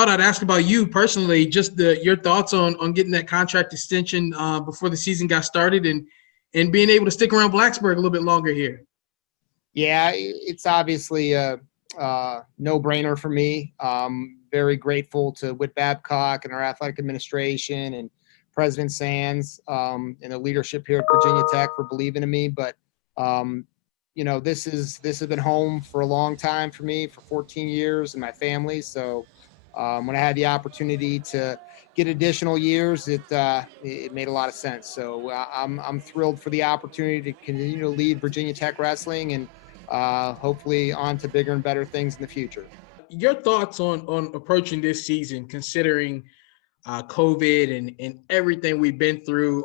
thought I'd ask about you personally, just your thoughts on getting that contract extension before the season got started and being able to stick around Blacksburg a little bit longer here. Yeah, it's obviously a no-brainer for me. Very grateful to Whit Babcock and our athletic administration and President Sands and the leadership here at Virginia Tech for believing in me. But this has been home for a long time for me, for 14 years, and my family. So when I had the opportunity to get additional years, it made a lot of sense. So I'm thrilled for the opportunity to continue to lead Virginia Tech wrestling and hopefully on to bigger and better things in the future. Your thoughts on approaching this season, considering COVID and everything we've been through,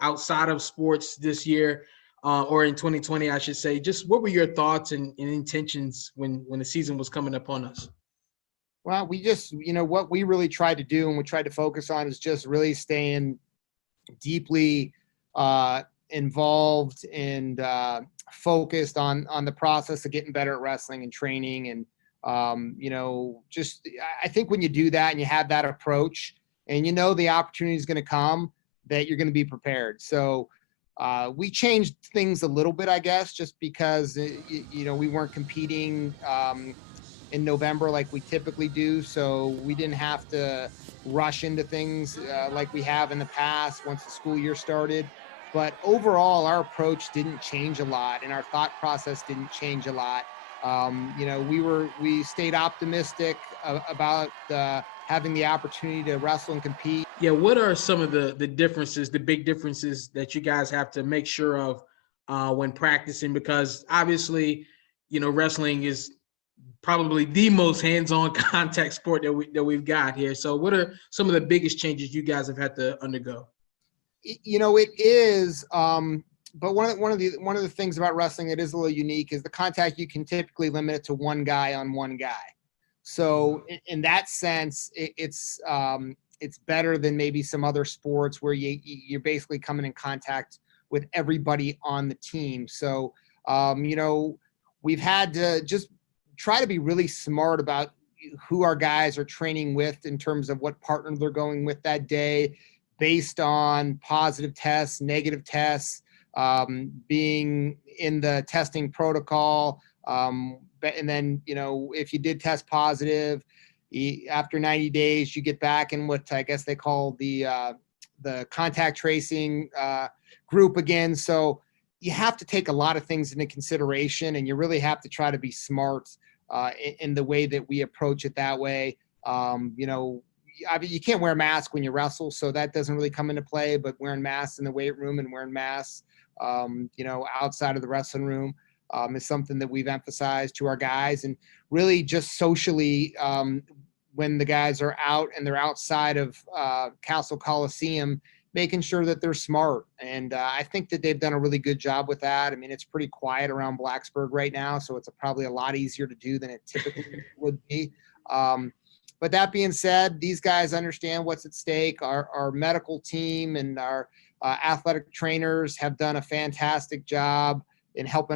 outside of sports this year, or in 2020, I should say. Just what were your thoughts and intentions when the season was coming upon us? Well, we just, what we really tried to do and we tried to focus on is just really staying deeply involved and focused on the process of getting better at wrestling and training. And, I think when you do that and you have that approach and the opportunity is going to come, that you're going to be prepared. So we changed things a little bit, I guess, just because, we weren't competing in November like we typically do. So we didn't have to rush into things like we have in the past once the school year started. But overall, our approach didn't change a lot and our thought process didn't change a lot. We stayed optimistic about having the opportunity to wrestle and compete. Yeah, what are some of the differences, the big differences that you guys have to make sure of when practicing? Because obviously, wrestling is probably the most hands-on contact sport that we've got here. So what are some of the biggest changes you guys have had to undergo? It is, but one of the things about wrestling that is a little unique is the contact. You can typically limit it to one guy on one guy. So in that sense, it's better than maybe some other sports where you're basically coming in contact with everybody on the team. So we've had to just try to be really smart about who our guys are training with in terms of what partner they're going with that day, based on positive tests, negative tests, being in the testing protocol. And then, if you did test positive, after 90 days, you get back in what I guess they call the contact tracing group again. So you have to take a lot of things into consideration, and you really have to try to be smart in the way that we approach it that way. You can't wear a mask when you wrestle, so that doesn't really come into play, but wearing masks in the weight room and wearing masks, outside of the wrestling room is something that we've emphasized to our guys. And really just socially, when the guys are out and they're outside of Castle Coliseum, making sure that they're smart. And I think that they've done a really good job with that. I mean, it's pretty quiet around Blacksburg right now, so it's probably a lot easier to do than it typically would be. But that being said, these guys understand what's at stake. Our medical team and our athletic trainers have done a fantastic job in help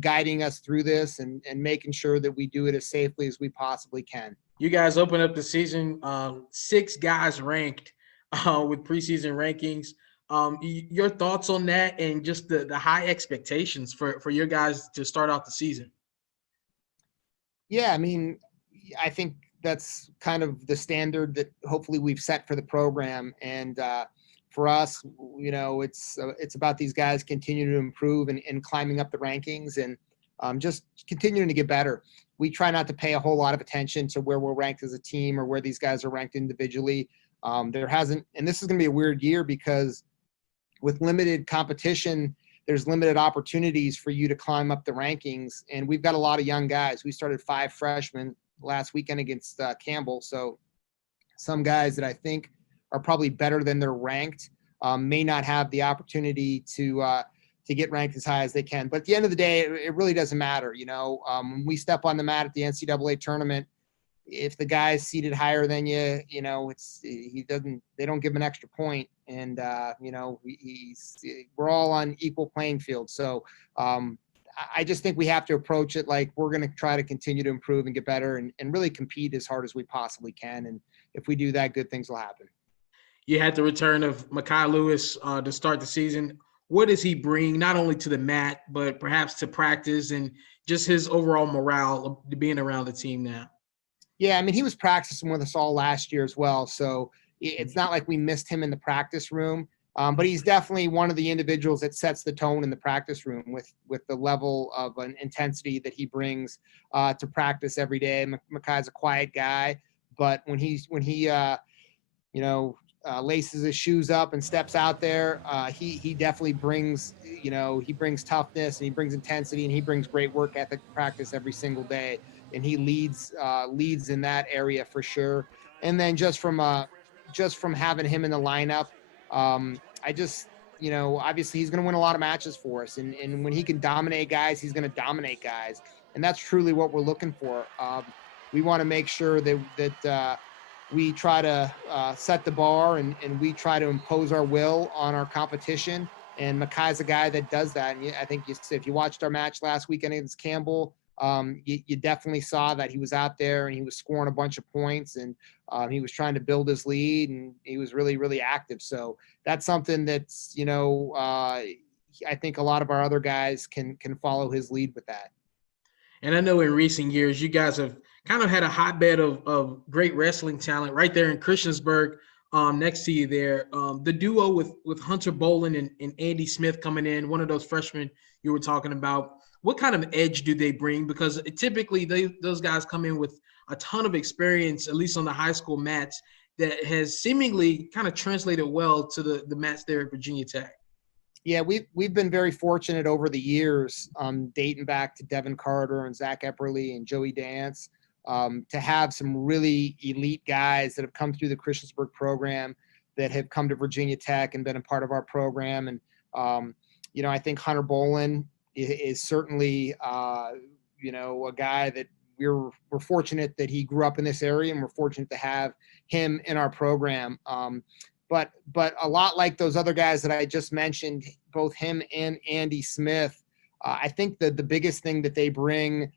guiding us through this and making sure that we do it as safely as we possibly can. You guys open up the season 6 guys ranked with preseason rankings. Your thoughts on that and just the high expectations for your guys to start out the season? Yeah, I mean, I think that's kind of the standard that hopefully we've set for the program. And for us, it's about these guys continuing to improve and climbing up the rankings and just continuing to get better. We try not to pay a whole lot of attention to where we're ranked as a team or where these guys are ranked individually. And this is going to be a weird year because with limited competition, there's limited opportunities for you to climb up the rankings. And we've got a lot of young guys. We started 5 freshmen last weekend against Campbell. So some guys that I think are probably better than they're ranked may not have the opportunity to get ranked as high as they can. But at the end of the day, it really doesn't matter. When we step on the mat at the NCAA tournament, if the guy's seated higher than you, they don't give him an extra point. And, we're all on equal playing field. So I just think we have to approach it like we're going to try to continue to improve and get better and really compete as hard as we possibly can. And if we do that, good things will happen. You had the return of Makai Lewis to start the season. What does he bring not only to the mat, but perhaps to practice and just his overall morale of being around the team now? Yeah, I mean, he was practicing with us all last year as well. So it's not like we missed him in the practice room. But he's definitely one of the individuals that sets the tone in the practice room with the level of an intensity that he brings to practice every day. Makai's a quiet guy, but when he laces his shoes up and steps out there, he definitely brings he brings toughness and he brings intensity and he brings great work ethic to practice every single day, and he leads in that area for sure. And then just from having him in the lineup, I just obviously he's going to win a lot of matches for us, and when he can dominate guys, he's going to dominate guys, and that's truly what we're looking for. We want to make sure that we try to set the bar and we try to impose our will on our competition. And Makai's a guy that does that. And I think if you watched our match last weekend against Campbell, you definitely saw that he was out there and he was scoring a bunch of points, and he was trying to build his lead, and he was really, really active. So that's something that's, I think a lot of our other guys can follow his lead with that. And I know in recent years, you guys have kind of had a hotbed of great wrestling talent right there in Christiansburg, next to you there. The duo with Hunter Bolin and Andy Smith coming in, one of those freshmen you were talking about. What kind of edge do they bring? Because typically those guys come in with a ton of experience, at least on the high school mats, that has seemingly kind of translated well to the mats there at Virginia Tech. Yeah, we've been very fortunate over the years, dating back to Devin Carter and Zach Epperly and Joey Dance, to have some really elite guys that have come through the Christiansburg program that have come to Virginia Tech and been a part of our program. And, I think Hunter Bolin is certainly, a guy that we're fortunate that he grew up in this area, and we're fortunate to have him in our program. But a lot like those other guys that I just mentioned, both him and Andy Smith, I think that the biggest thing that they bring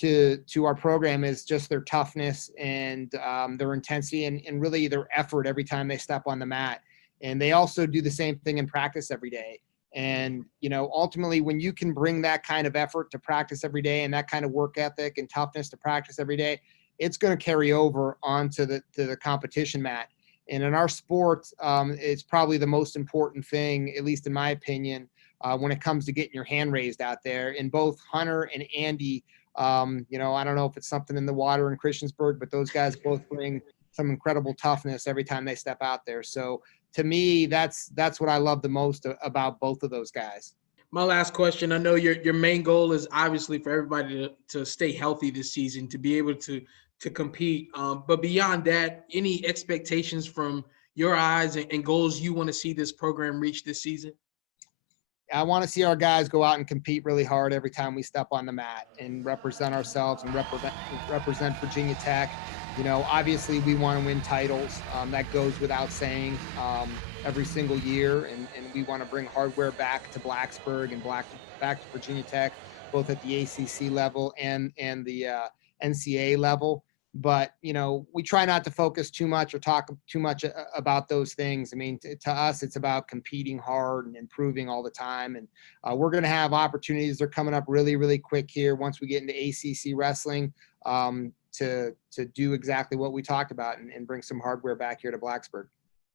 to our program is just their toughness and their intensity and really their effort every time they step on the mat. And they also do the same thing in practice every day. And, ultimately, when you can bring that kind of effort to practice every day and that kind of work ethic and toughness to practice every day, it's going to carry over onto the competition mat. And in our sport, it's probably the most important thing, at least in my opinion, when it comes to getting your hand raised out there. And both Hunter and Andy, I don't know if it's something in the water in Christiansburg, but those guys both bring some incredible toughness every time they step out there. So to me, that's what I love the most about both of those guys. My last question, I know your main goal is obviously for everybody to stay healthy this season, to be able to compete. But beyond that, any expectations from your eyes and goals you want to see this program reach this season? I want to see our guys go out and compete really hard every time we step on the mat and represent ourselves and represent Virginia Tech. Obviously we want to win titles. That goes without saying, every single year. And we want to bring hardware back to Blacksburg and back to Virginia Tech, both at the ACC level and the NCAA level. But, we try not to focus too much or talk too much about those things. I mean, to us, it's about competing hard and improving all the time. And we're going to have opportunities. They're coming up really, really quick here once we get into ACC wrestling, to do exactly what we talked about and bring some hardware back here to Blacksburg.